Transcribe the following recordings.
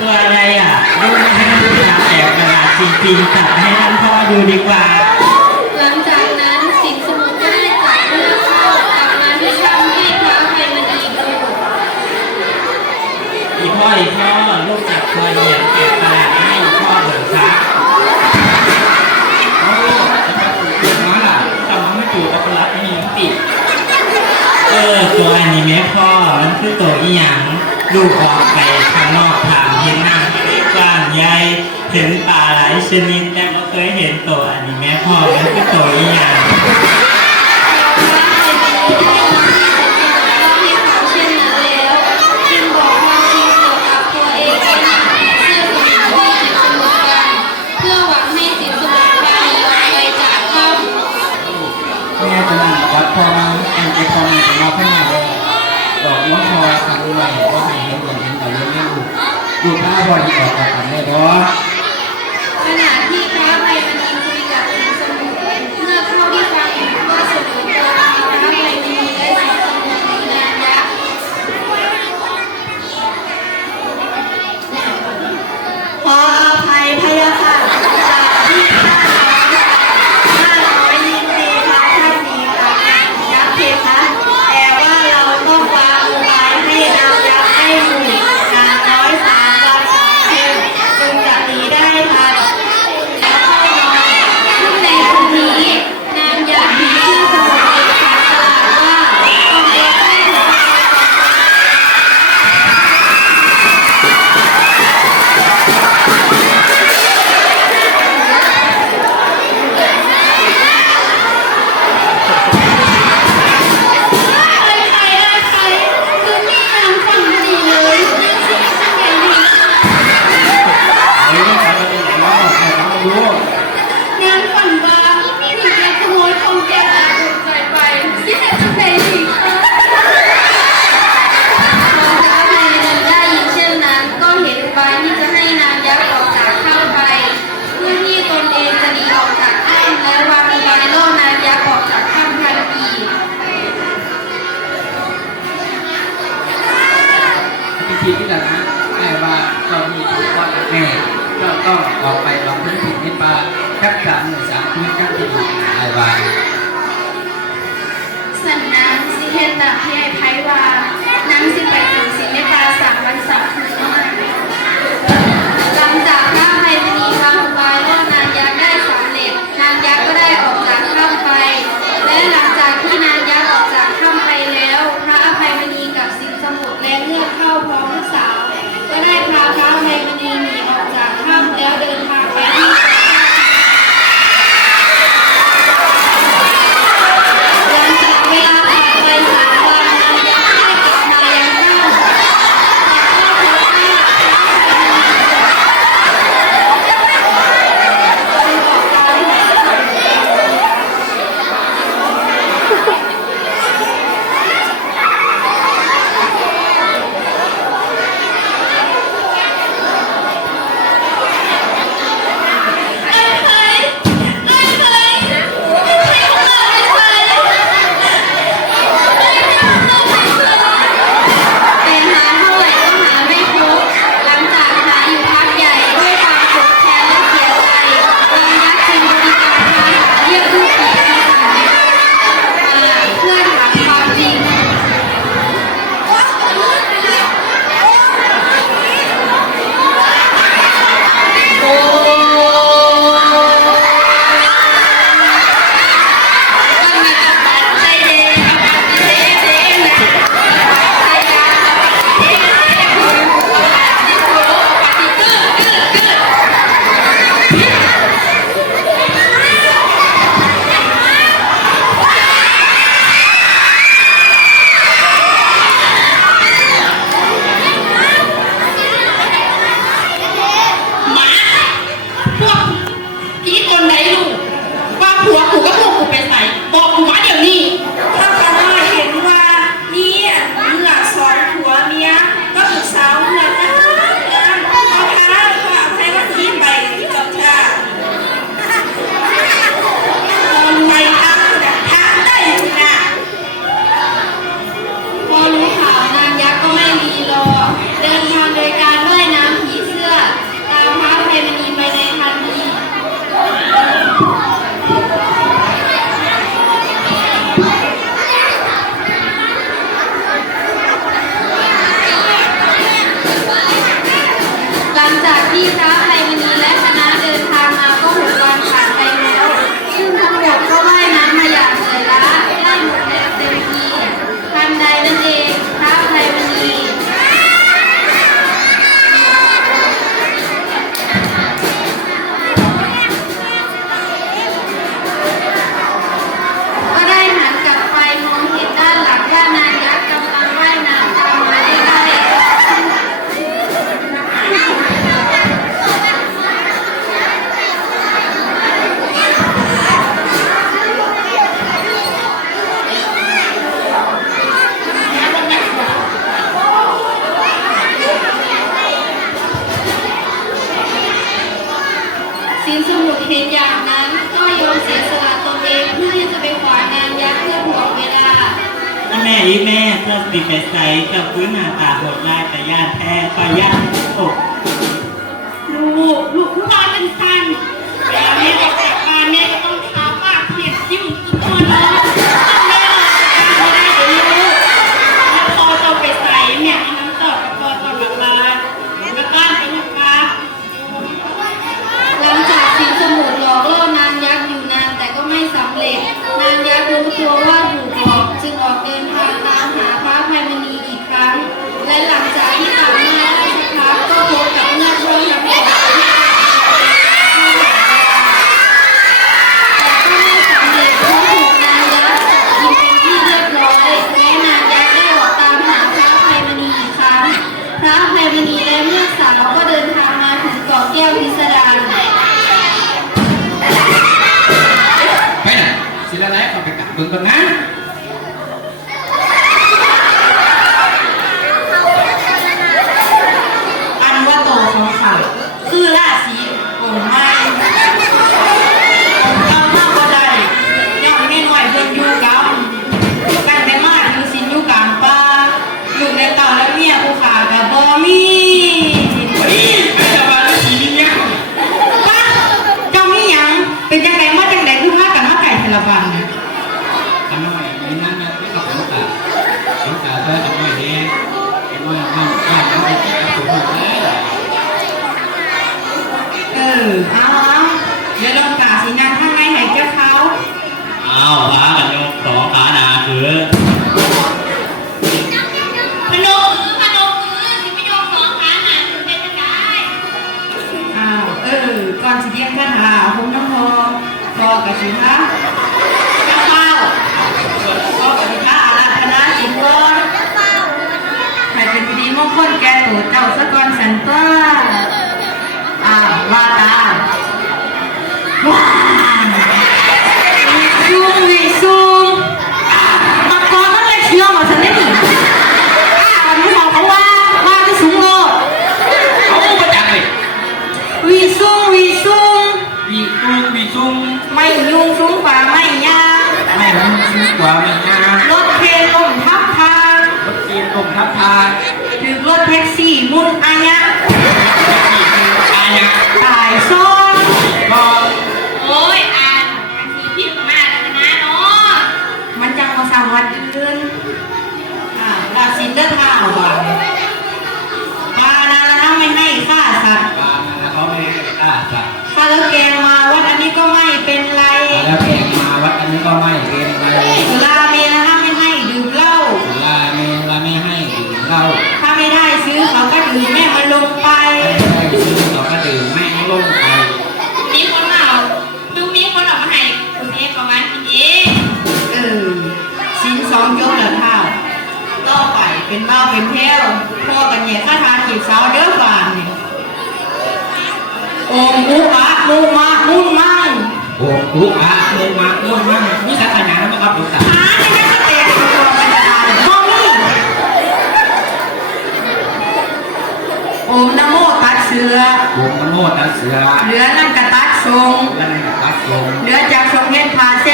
ตัวอะไรอะดูมาให้ดูตาแตกประหลาดจริงๆตัดให้ท่านพ่อดูดีกว่า หลังจากนั้นสิ่งสมุทรก็ได้ตัดเลือกข้าวตักมาที่ช่างให้พระไพมณีดูอีพ่ออีพ่อลูกจับตัวเหยียบแกะประหลาดให้พ่อเดินซะโอ้ตัวนั้นล่ะทำให้จู่ตะปลัดมีติดเออตัวอนิเมะพ่อมันคือตัวอีหยัง ลูกออกไปข้างนอกทางเห็นหน้าว้างใหญ่เห็นป่าหลายชนิดแต่ไม่เคยเห็นตัวอันนี้แม่พ่อแล้วก็ตัวอีหยังแม่จะนั่งกับพ่อแอนเจคอนจะมาพ่อแม่เลย บอกว่าพอทำด้วยว่าให้เห็นเห็นกับเรื่องนี้อยู่ดูท่าพอดีออกกันได้ด้วย จักสามสามพี่จักสิบหกไอ้วาสันน้ำสิเฮตาพี่ไอ้ไพวาน้ำสิไปถึงสิเนปาสามวันสามคืน อย่างนั้นก็ยอมเสียสละตนเองเพื่อที่จะไปขวางงานยักษ์เพื่อถ่วเวลานั่แม่อีแม่เพื่อติดแต่ใจกับพื้นหน้าตาโหดร้ายแต่ญาติแท้ไปญาติอกลูกลูกลูกนานเป็นพันอย่าไม่ได้ ครับถือรถแท็กซี่มุนอายะอายะตายซ้อนก็โอ้ยอ่านทีพิษมาแล้วนะเนาะมันจังมาสามวันขึ้นอ่าลาซินเดอร์ท่าบาบานาละนะไม่ให้ค่าสัตว์มาแล้วเขาไม่ให้ค่าสัตว์ถ้าแล้วแกมาวัดอันนี้ก็ไม่เป็นไรถ้แล้วแกมาวัดอันนี้ก็ไม่เป็นไร ลูสาวเด้อบานนี่โอ้มูอะมุมามุมังโอ้มูอะมุมามุมังนี่สาขาไหนบ้างครับหลวงาในนักเตะตัวกระดาษบ่มีโอมนโมตัดเสือโอมนโมตัดเสือเหลือนั่นกระตัดทรงเหลือนั่นกระตัดทรงเหลือจากทรงเฮ็ดพาเ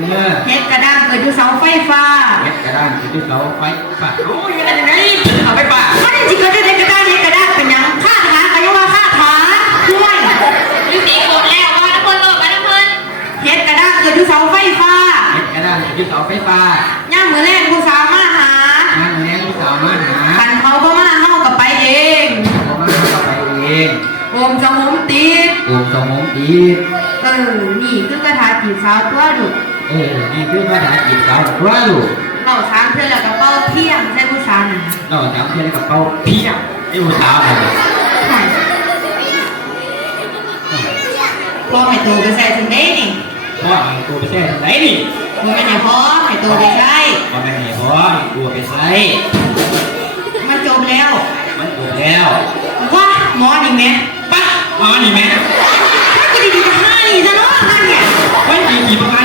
เฮ็ดผาเฮ็ดเนื้อเฮ็ดกระด้างเกิดอยู่เสาไฟฟ้าเฮ็ดกระด้างที่เสาไฟป่ะโอ้ยยังไงเอาไปป่ะมันจริงๆก็ได้กระด้างเฮ็ดกระด้างเป็นหยังค่าฐานก็ยังว่าค่าฐานช่วยฤาษีโกรธแล้วว่าทุกคนโลภกันทุกคนเฮ็ดกระด้างเกิดอยู่เสาไฟฟ้าเฮ็ดกระด้างที่เสาไฟฟ้าย่ามมือแรกผู้สาวมาหางานนี้ผู้สาวมาหาคันเขาก็มาเฮากับไปเองเขามาเข้าไปเองโอมสมุมติดกลุ่มสมองดีเออนี่คือกระถาจีบสาวตัวดุ เออนี่คือภาษาจีบสาวตัวลูกเราสามเพื่อนแล้วก็เป้าเที่ยงใช่ผู้สาวน่ะเราจำเพื่อนกับเป้าเพียงไอ้ผู้สาวเลยพ่อให้โตไปใส่ถึงได้นี่พ่อไอ้ตัวไปแท้ไหนนี่มันไม่ให้พ่อให้โตไปใส่พ่อแม่ให้พ่อตัวไปใส่มันจบแล้วมันจบแล้วว่าหมอนี่แม่ปั๊บมานี่แม่ถ้าจะดีจะห้านี่ซะเนาะท่านเนี่ยไว้กี่กี่ประมาณ